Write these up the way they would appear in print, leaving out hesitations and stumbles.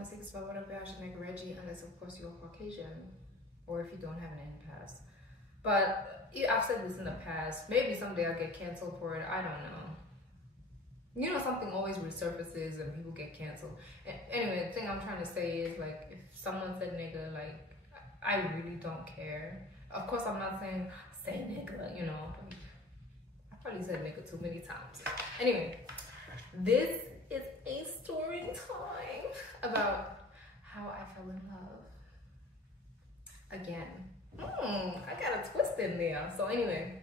sama sih sebab Reggie unless of course you're Caucasian or if you don't have an N pass. But I've said this in the past. Maybe someday I'll get canceled for it. I don't know. You know, something always resurfaces and people get canceled. Anyway, the thing I'm trying to say is, like, if someone said nigga, like, I really don't care. Of course, I'm not saying say nigga, you know. I probably said nigga too many times. Anyway, this is a story time about how I fell in love. Again. I got a twist in there. So anyway,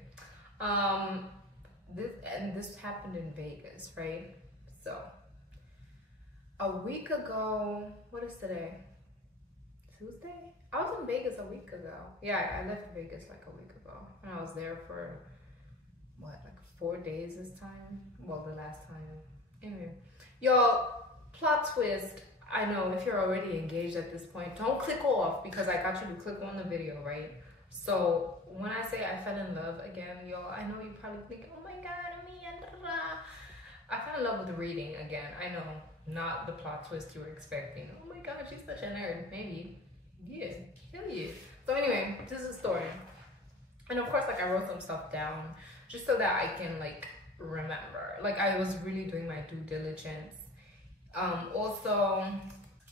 this happened in Vegas, right? So a week ago, what is today? Tuesday? I was in Vegas a week ago. Yeah, I left Vegas like a week ago. And I was there for what, like 4 days this time? Well, the last time. Anyway, y'all, plot twist. I know if you're already engaged at this point, don't click off because I got you to click on the video, right? So when I say I fell in love again, y'all, I know you probably think, oh my God, I fell in love with reading again. I know, not the plot twist you were expecting. Oh my God, she's such a nerd. Maybe, yeah, hell yeah. So anyway, this is a story. And of course, like, I wrote some stuff down just so that I can, like, remember. Like, I was really doing my due diligence. Also,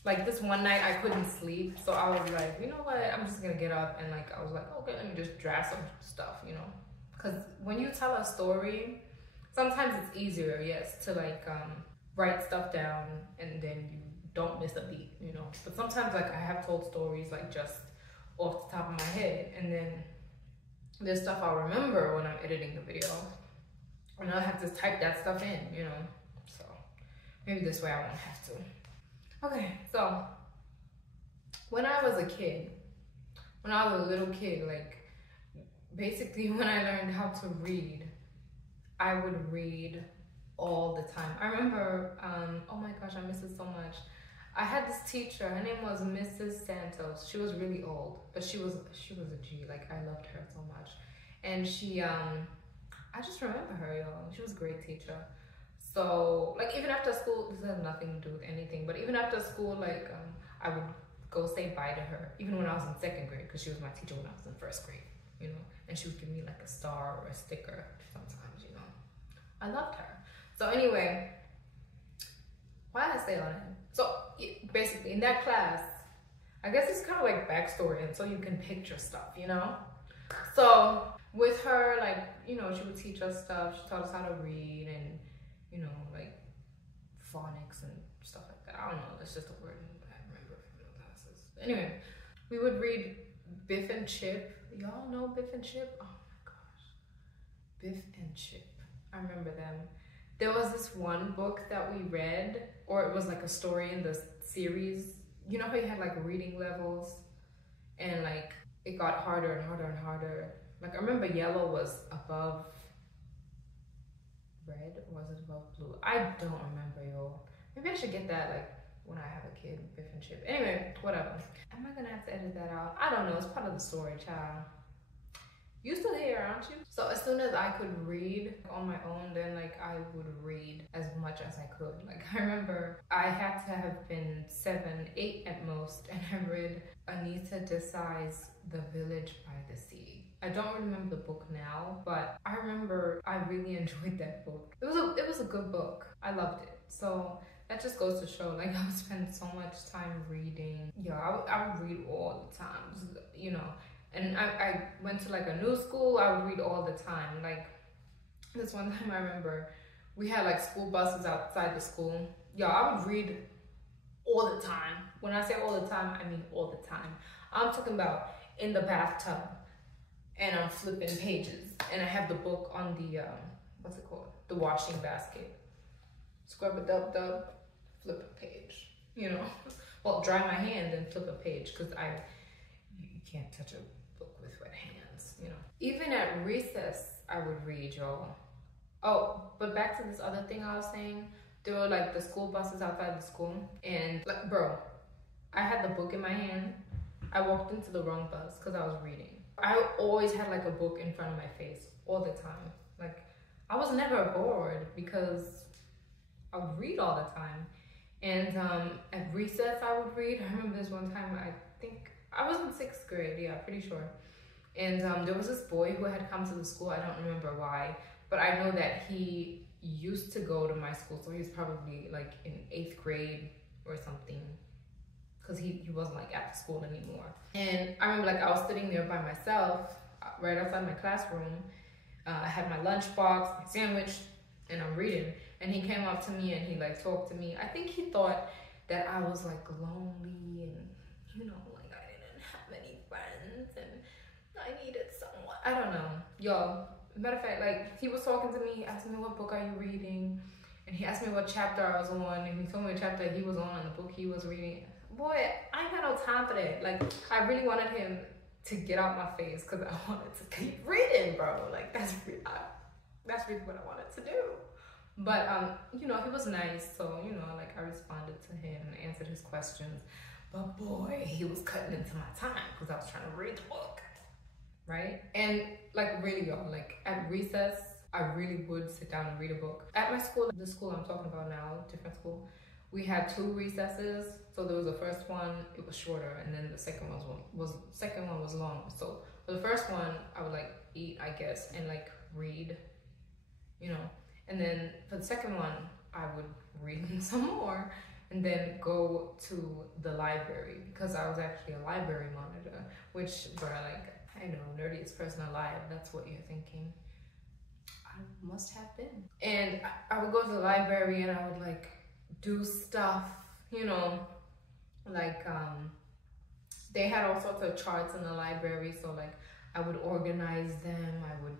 like, this one night I couldn't sleep, so I was like, you know what, I'm just gonna get up, and like, I was like, okay, let me just draft some stuff, you know, because when you tell a story, sometimes it's easier, yes, to like write stuff down and then you don't miss a beat, you know, but sometimes, like, I have told stories like just off the top of my head, and then there's stuff I'll remember when I'm editing the video, and I'll have to type that stuff in, you know. Maybe this way I won't have to. Okay, so when I was a kid, when I was a little kid, like, basically when I learned how to read, I would read all the time. I remember, oh my gosh, I miss it so much. I had this teacher, her name was Mrs. Santos. She was really old, but she was a G. Like, I loved her so much. And she, I just remember her, y'all. She was a great teacher. So, like, even after school, this has nothing to do with anything, but even after school, like, I would go say bye to her, even when I was in 2nd grade, because she was my teacher when I was in 1st grade, you know, and she would give me, like, a star or a sticker sometimes, you know. I loved her. So, anyway, why did I say all that? So, basically, in that class, I guess it's kind of like backstory, and so you can picture stuff, you know? So, with her, like, you know, she would teach us stuff, she taught us how to read, and you know, like phonics and stuff like that. I don't know, that's just a word I remember from the classes. Anyway, we would read Biff and Chip. Y'all know Biff and Chip? Oh my gosh. Biff and Chip. I remember them. There was this one book that we read, or it was like a story in the series. You know how you had like reading levels? And like, it got harder and harder and harder. Like, I remember yellow was above red, or was it above blue? I don't remember, y'all. Maybe I should get that, like, when I have a kid, Biff and Chip. Anyway, whatever. Am I gonna have to edit that out? I don't know, it's part of the story, child. You still here, aren't you? So as soon as I could read on my own, then like I would read as much as I could. Like, I remember I had to have been 7, 8 at most, and I read Anita Desai's The Village by the Sea. I don't remember the book now, but I remember I really enjoyed that book. It was a good book. I loved it. So that just goes to show, like, I would spend so much time reading. Yeah, I would read all the time, you know. And I went to like a new school, I would read all the time. Like, this one time I remember we had like school buses outside the school. Yeah, I would read all the time. When I say all the time, I mean all the time. I'm talking about in the bathtub, and I'm flipping pages, and I have the book on the, what's it called? The washing basket. Scrub a dub, flip a page, you know? Well, dry my hand and flip a page, because you can't touch a book with wet hands, you know? Even at recess, I would read, y'all. Oh, but back to this other thing I was saying. There were like the school buses outside the school, and like, bro, I had the book in my hand. I walked into the wrong bus because I was reading. I always had like a book in front of my face all the time. Like, I was never bored because I would read all the time. And at recess, I would read. I remember this one time, I think I was in 6th grade, yeah, pretty sure. And there was this boy who had come to the school. I don't remember why, but I know that he used to go to my school. So he's probably like in 8th grade or something, because he wasn't like at the school anymore. And I remember like I was sitting there by myself right outside my classroom. I had my lunchbox, my sandwich, and I'm reading. And he came up to me and he like talked to me. I think he thought that I was like lonely and, you know, like I didn't have any friends and I needed someone. I don't know. Yo, matter of fact, like he was talking to me, asked me what book are you reading? And he asked me what chapter I was on, and he told me what chapter he was on the book he was reading. Boy, I ain't got no time for that. Like, I really wanted him to get out my face because I wanted to keep reading, bro. Like, that's really what I wanted to do. But, you know, he was nice. So, you know, like, I responded to him and answered his questions. But, boy, he was cutting into my time because I was trying to read the book, right? And, like, really, y'all, like, at recess, I really would sit down and read a book. At my school, the school I'm talking about now, different school, we had 2 recesses. So there was the first one, it was shorter, and then the second one was long. So for the first one, I would like eat, I guess, and like read, you know. And then for the second one, I would read some more and then go to the library because I was actually a library monitor, which, bro, like, I know, nerdiest person alive, that's what you're thinking. I must have been. And I would go to the library and I would like do stuff, you know, like they had all sorts of charts in the library, so like I would organize them. I would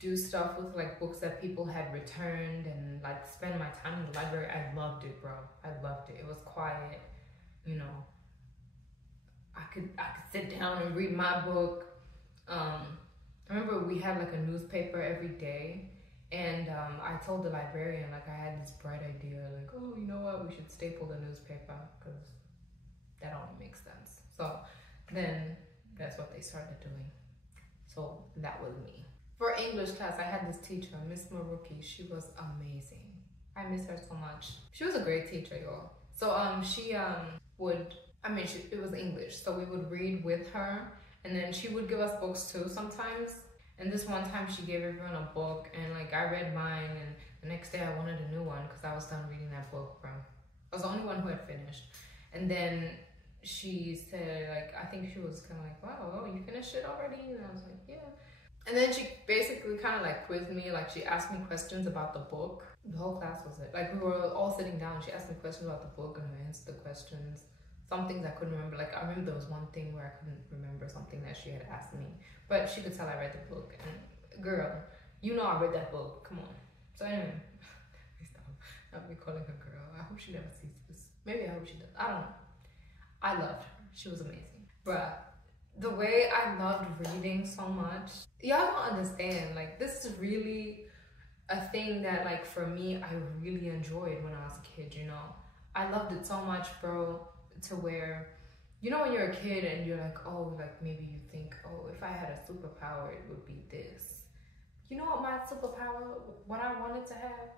do stuff with like books that people had returned and like spend my time in the library. I loved it, bro. I loved it. It was quiet, you know. I could sit down and read my book. I remember we had like a newspaper every day, and I told the librarian, like, I had this bright idea, like, oh, you know what, we should staple the newspaper because that only makes sense. So then that's what they started doing. So that was me. For English class, I had this teacher, Miss Maruki. She was amazing. I miss her so much. She was a great teacher, y'all. So she would, it was English, so we would read with her, and then she would give us books too sometimes. And this one time she gave everyone a book, and like I read mine, and the next day I wanted a new one because I was done reading that book, bro. I was the only one who had finished. And then she said, like, I think she was kind of like, wow, oh, you finished it already? And I was like, yeah. And then she basically kind of like quizzed me, like she asked me questions about the book. The whole class was it. Like we were all sitting down, she asked me questions about the book and I answered the questions. Some things I couldn't remember. Like I remember there was one thing where I couldn't remember something that she had asked me. But she could tell I read the book. And girl, you know I read that book. Come on. So anyway, I'll be calling her girl. I hope she never sees this. Maybe I hope she does. I don't know. I loved her. She was amazing. Bruh, the way I loved reading so much, y'all don't understand. Like this is really a thing that like for me, I really enjoyed when I was a kid, you know. I loved it so much, bro, to where, you know, when you're a kid and you're like, oh, like maybe you think, oh, if I had a superpower, it would be this. You know what my superpower, what I wanted to have?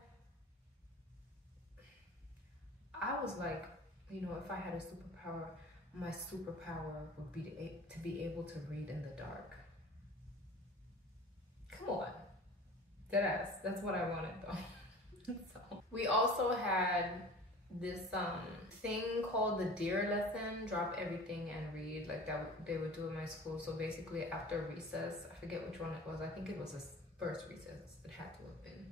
I was like, you know, if I had a superpower, my superpower would be to be able to read in the dark. Come on. Deadass. That's what I wanted though. So, we also had this thing called the Dear lesson, drop everything and read, like that they would do in my school. So basically after recess, I forget which one it was, I think it was the first recess, it had to have been,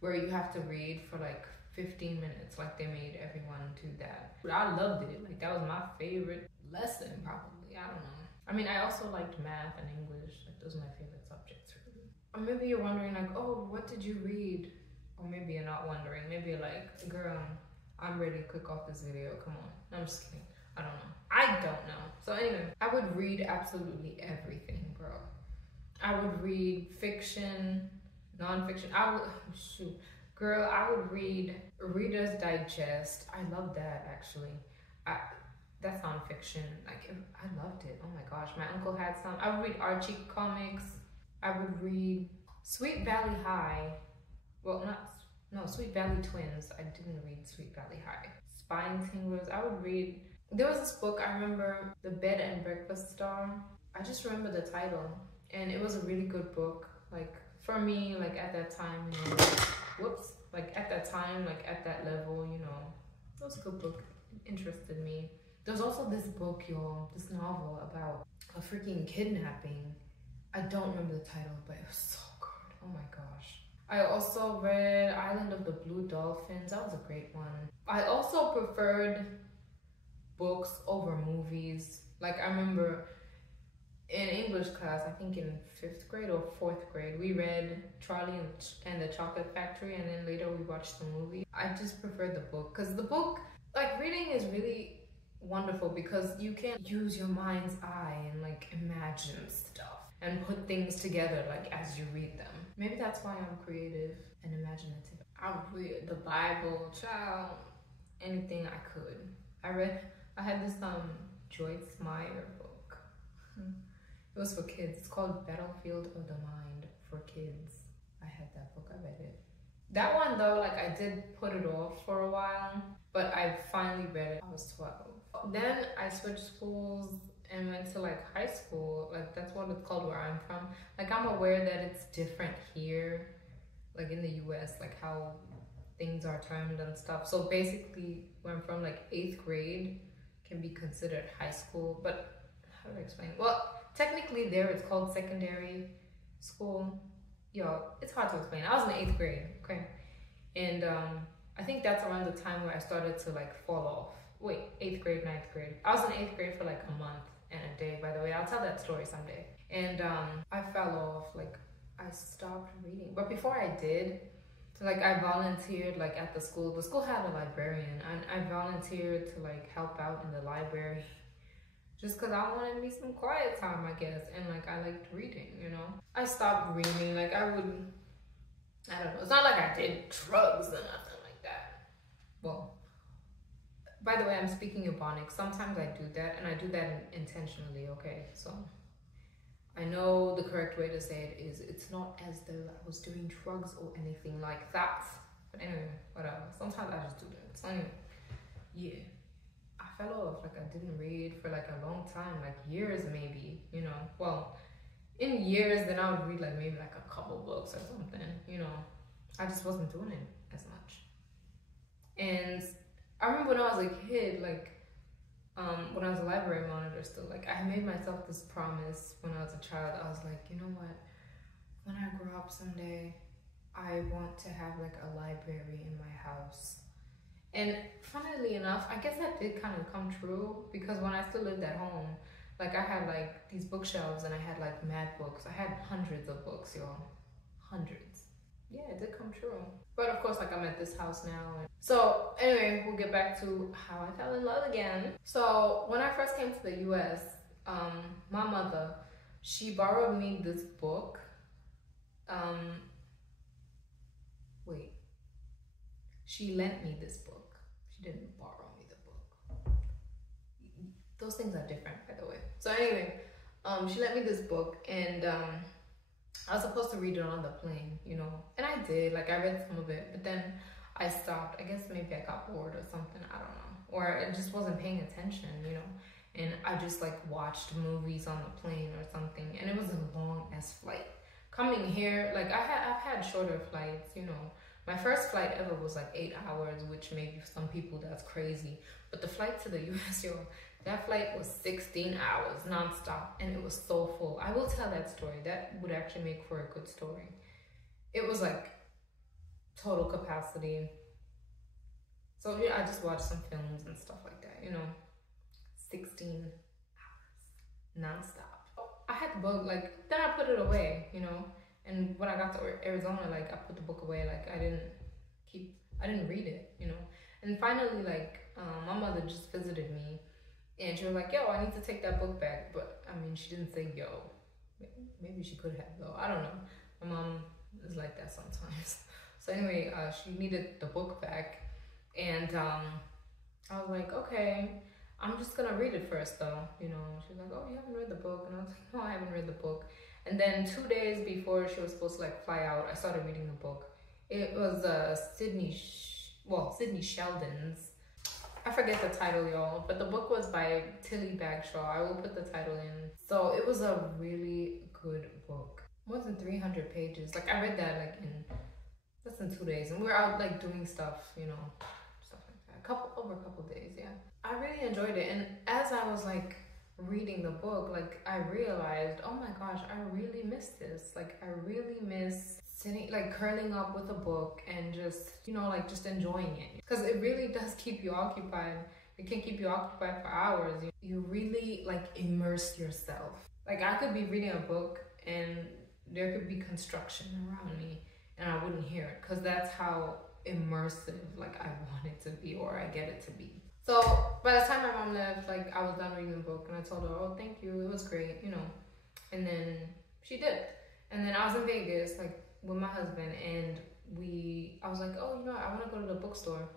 where you have to read for like 15 minutes, like they made everyone do that. But I loved it, like that was my favorite lesson probably, I don't know. I mean, I also liked math and English, like those are my favorite subjects really. Or maybe you're wondering like, oh, what did you read? Or maybe you're not wondering, maybe you're like, girl, I'm ready to click off this video, come on. I'm just kidding, I don't know. So anyway, I would read absolutely everything, bro. I would read fiction, non-fiction, girl, I would read Reader's Digest. I love that actually. That's nonfiction. Like I loved it. Oh my gosh, my uncle had some. I would read Archie comics. I would read Sweet Valley High. Well, Sweet Valley Twins. I didn't read Sweet Valley High. spine tinglers. I would read. There was this book, I remember, The Bed and Breakfast Star. I just remember the title, and it was a really good book. Like, for me, like at that time, you know, whoops, like at that time, like at that level, you know, it was a good book. It interested me. There's also this book, y'all, this novel about a freaking kidnapping. I don't remember the title, but it was so good. Oh my gosh. I also read Island of the Blue Dolphins. That was a great one. I also preferred books over movies. Like, I remember in English class, I think in 5th grade or 4th grade, we read Charlie and the Chocolate Factory, and then later we watched the movie. I just preferred the book, because the book, like, reading is really wonderful because you can use your mind's eye and like imagine stuff and put things together like as you read them. Maybe that's why I'm creative and imaginative. I would read the Bible, child, anything I could. I had this Joyce Meyer book. It was for kids. It's called Battlefield of the Mind for kids. I had that book. I read it. That one though, like I did put it off for a while, but I finally read it. I was 12. Then I switched schools and went to like high school. Like that's what it's called where I'm from. Like I'm aware that it's different here, like in the US, like how things are termed and stuff. So basically where I'm from, like 8th grade can be considered high school, but how do I explain? Well, technically there it's called secondary school. Yo, it's hard to explain. I was in 8th grade, okay? And I think that's around the time where I started to like fall off. Wait, 8th grade, 9th grade. I was in 8th grade for like a month and a day, by the way. I'll tell that story someday. And I fell off, like I stopped reading. But before I did, like I volunteered like at the school. The school had a librarian, and I volunteered to like help out in the library just because I wanted me some quiet time, I guess. And like I liked reading, you know. I stopped reading, like I don't know. It's not like I did drugs or nothing like that. Well, by the way, I'm speaking Ebonics. Sometimes I do that, and I do that intentionally, okay? So I know the correct way to say it is, it's not as though I was doing drugs or anything like that. But anyway, whatever. Sometimes I just do that. So anyway, yeah. I fell off. Like I didn't read for like a long time, like years maybe, you know. Well, in years, then I would read like maybe like a couple books or something, you know. I just wasn't doing it as much. And I remember when I was a kid, like when I was a library monitor still, like I made myself this promise when I was a child. I was like, you know what, when I grow up someday, I want to have like a library in my house. And funnily enough, I guess that did kind of come true, because when I still lived at home, like I had like these bookshelves and I had like mad books. I had hundreds of books, y'all. Hundreds. Yeah, it did come true. But of course, like I'm at this house now. So anyway, we'll get back to how I fell in love again. So when I first came to the US, my mother, she borrowed me this book. She lent me this book. She didn't borrow me the book. Those things are different, by the way. So anyway, she lent me this book, and I was supposed to read it on the plane, you know, and I did. Like I read some of it, but then I stopped. I guess maybe I got bored or something. I don't know, or I just wasn't paying attention, you know. And I just like watched movies on the plane or something, and it was a long ass flight. Coming here, like I've had shorter flights, you know. My first flight ever was like 8 hours, which maybe for some people that's crazy. But the flight to the US, yo, that flight was 16 hours nonstop, and it was so full. I will tell that story. That would actually make for a good story. It was like total capacity. So yeah, I just watched some films and stuff like that, you know. 16 hours nonstop. I had the book, like, then I put it away, you know. And when I got to Arizona, like I put the book away, like I didn't read it, you know. And finally, like my mother just visited me, and she was like, yo, I need to take that book back. But I mean, she didn't say yo. Maybe she could have though, I don't know. My mom is like that sometimes. So anyway, she needed the book back, and I was like, okay, I'm just gonna read it first though, you know. She's like, oh, you haven't read the book? And I was like, no, I haven't read the book. And then 2 days before she was supposed to like fly out, I started reading the book. It was Sidney Sheldon's. I forget the title, y'all, but the book was by Tilly Bagshaw. I will put the title in. So it was a really good book. More than 300 pages. Like I read that like in less than 2 days, and we were out like doing stuff, you know, stuff like that. Over a couple days, yeah. I really enjoyed it, and as I was like reading the book, like I realized, oh my gosh, I really miss this. Like I really miss sitting, like curling up with a book and just, you know, like just enjoying it, because it really does keep you occupied. It can keep you occupied for hours. You really like immerse yourself. Like I could be reading a book and there could be construction around me and I wouldn't hear it, because that's how immersive like I want it to be, or I get it to be. So by the time my mom left, like I was done reading the book and I told her, oh, thank you, it was great, you know. And then she did. And then I was in Vegas, like with my husband, and I was like, oh, you know, I want to go to the bookstore.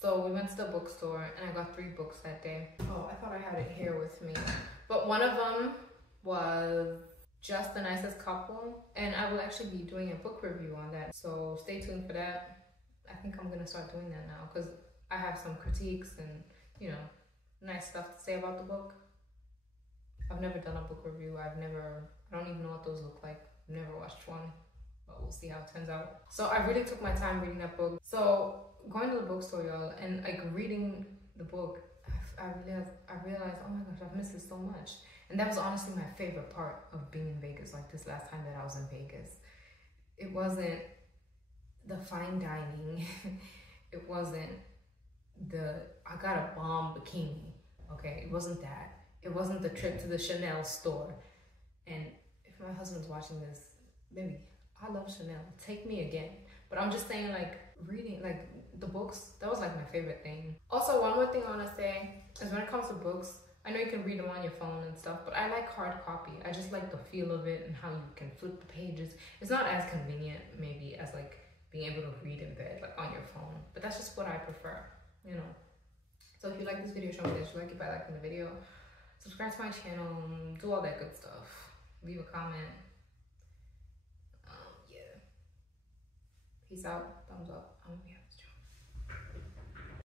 So we went to the bookstore and I got 3 books that day. Oh, I thought I had it here with me. But one of them was Just the Nicest Couple, and I will actually be doing a book review on that. So stay tuned for that. I think I'm gonna start doing that now, because I have some critiques and, you know, nice stuff to say about the book. I've never done a book review. I don't even know what those look like. I've never watched one, but we'll see how it turns out. So I really took my time reading that book. So going to the bookstore, y'all, and like reading the book, I realized, oh my gosh, I've missed it so much. And that was honestly my favorite part of being in Vegas, like this last time that I was in Vegas. It wasn't the fine dining. It wasn't I got a bomb bikini. Okay, it wasn't that. It wasn't the trip to the Chanel store. And if my husband's watching this, baby, I love Chanel. Take me again. But I'm just saying, like, reading, like, the books, that was like my favorite thing. Also, one more thing I want to say is when it comes to books, I know you can read them on your phone and stuff, but I like hard copy. I just like the feel of it and how you can flip the pages. It's not as convenient maybe as like being able to read in bed, like on your phone, but that's just what I prefer, you know. So if you like this video, show me that you like it by liking the video, subscribe to my channel, do all that good stuff, leave a comment. Yeah, peace out, thumbs up. I'm gonna be happy.